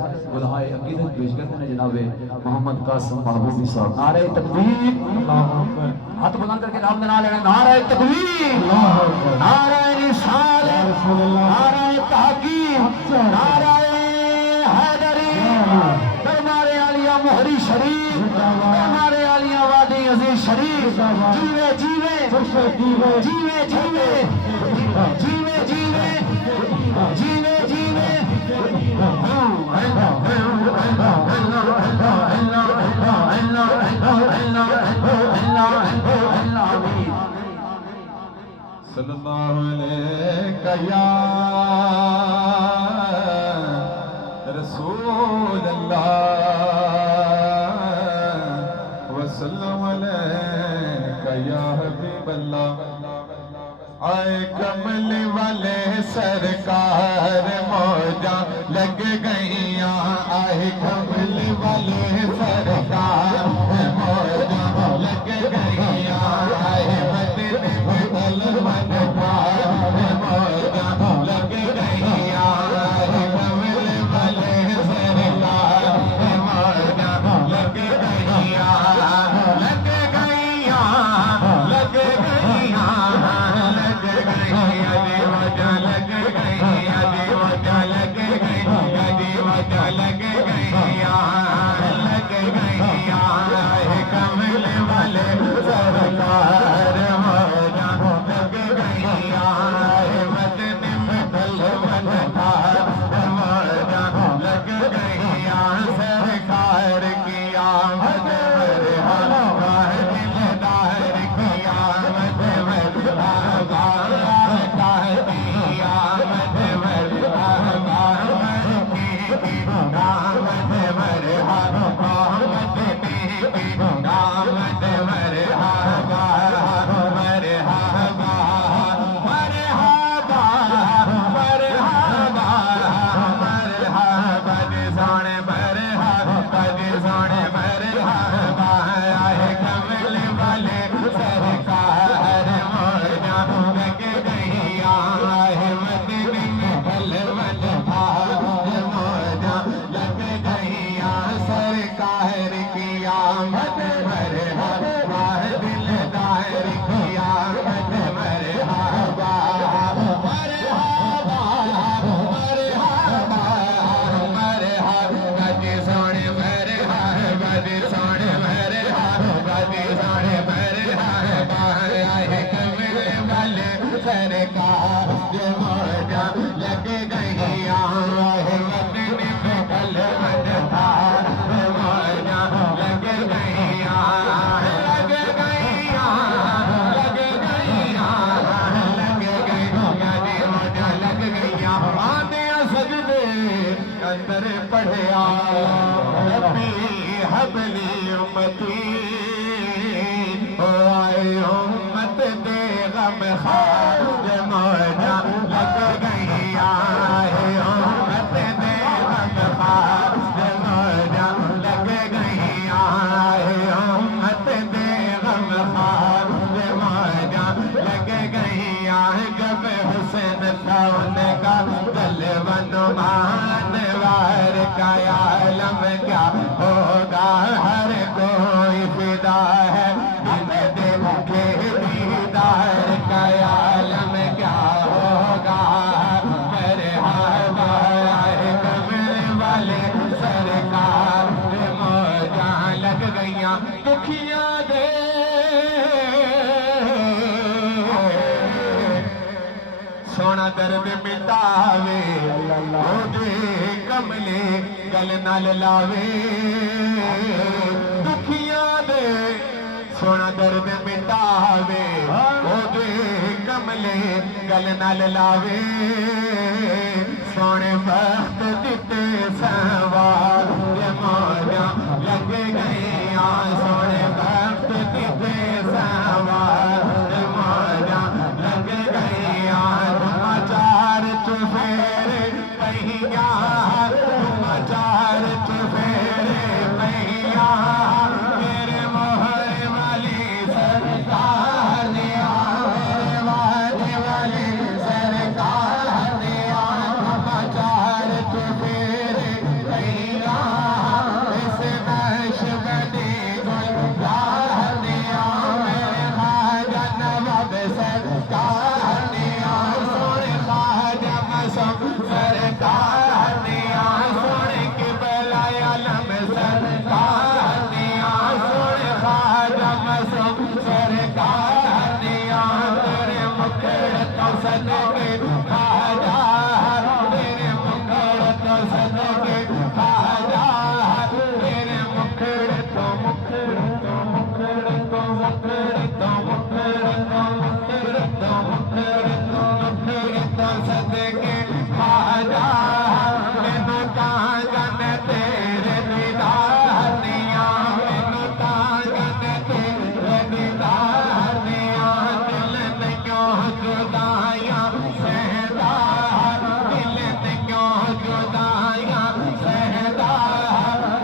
बुलहाए अकीदत पेश करते हैं जनाबे मोहम्मद कासिम महबूबी साहब। नारे तकबीर, हाथ बुलंद करके नाम लेना लेना। नारे तकबीर, नारे रिसालत, नारे तहकीम, नारे हैदरी, दरबारे आलिया मोहरी शरीफ, दरबारे आलिया वादी अजीज शरीफ। जीवे जीवे जीवे जीवे जीवे जीवे जीवे जीवे सल्लल्लाहु अलैहि या रसूल अल्लाह वसल्लम अलैका या हबीब अल्लाह। आए कमल वाले सरकार मौजा लग गईया, आए कमल वाले सरकार मौजा लग गईया, आए मदीने में मन पार मौजा लग गईया, आए कमल वाले सरकार मौजा लग गईया, लग गईया, लग गईया, लग गईया, देवता लग गईया, देवता लग गईया, देवता लग गईया, लग गईया, कमल वाले सरकार मौजा लग गईया, मदीने में मन पार मौजा लग गईया, सरकार की आमद मरहबा, दिलदार की आमद मरहबा, आमद मरहबा, आमद मरहबा, आमद मरहबा, मरहबा, मरहबा, मरहबा, मरहबा, सोने मरहबा, सोने मरहबा, आए कमल वाले सरकार मौजा लग गईया, आए मदीने में मन पार मौजा लग गईया, सरकार की आमद मरहबा, दिलदार की आमद मरहबा, मरहबा, मरहबा, मरहबा, सोने मरहबा, सोने मरहबा, सोने मरहबा, आए कमल वाले सरकार मौजा लग गईया, आए मदीने में मन पार मौजा लग गईया, लग गईया, लग गईया, लग गईया, मौजा लग गईया, आने सजदे अंदर पढ़िया, रब्बी हबली उम्मती, ओ आए उम्मत दे गम खार मौजा लग गईया, उम्मत दे गम खार मौजा लग गईया, उम्मत दे गम खार मौजा लग गईया, जब हुसैन था उनका गलवन मानवार का आलम क्या होगा, हर कोई फिदा है बिन देखे दीदार का आलम क्या होगा, मरहबा, आए कमल वाले सरकार मौजा लग गईया, दुखिया दे सोना दर्द मिटावे, ओदे कमले गल नाल लावे, दुखिया दे सोना दर्द मिटावे, ओदे कमले गल नाल लावे, सोने वक्त दिते सवार मौजा लग गईया, सोने वक्त दिते सवार मौजा लग गईया, चार चुफेरे पहिया, चार चुफेरे पहिया, मेरे मोहर वाली सरकार ने, मेरे वादे वाली सरकार ने, चार चुफेरे तेरे दीदार दिया मैनू ताकत तेरे दीदार दिया दिल ने क्यों जुदाइयां सहदा दिल ने क्यों जुदाइयां सहदा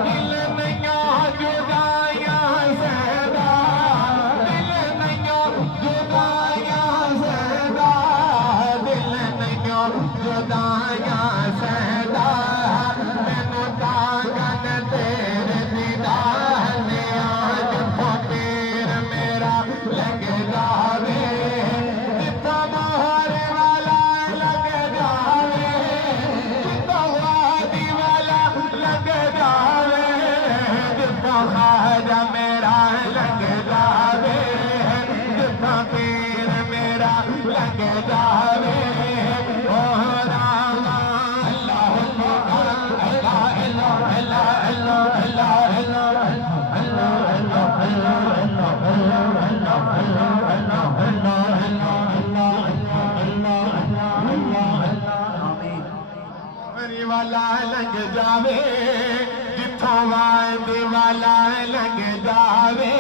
दिल ने क्यों जुदाइयां सहदा दिल ने क्यों जुदाइयां सहदा दिल ने क्यों जुदाइयां सहदा मैनू ताकत तेरे दीदार ने आज फकीर मेरा लग जावे जितना मोहरे वाला लग जावे जितना वादी वाला लग जावे जितना ख्वाजा मेरा लग जावे जितना पीर मेरा लग जावे ओ रामा अल्लाह अल्लाह अल्लाह अल्लाह अल्लाह मोहरी वाला लग जावे जिथों वाद वाला लग जावे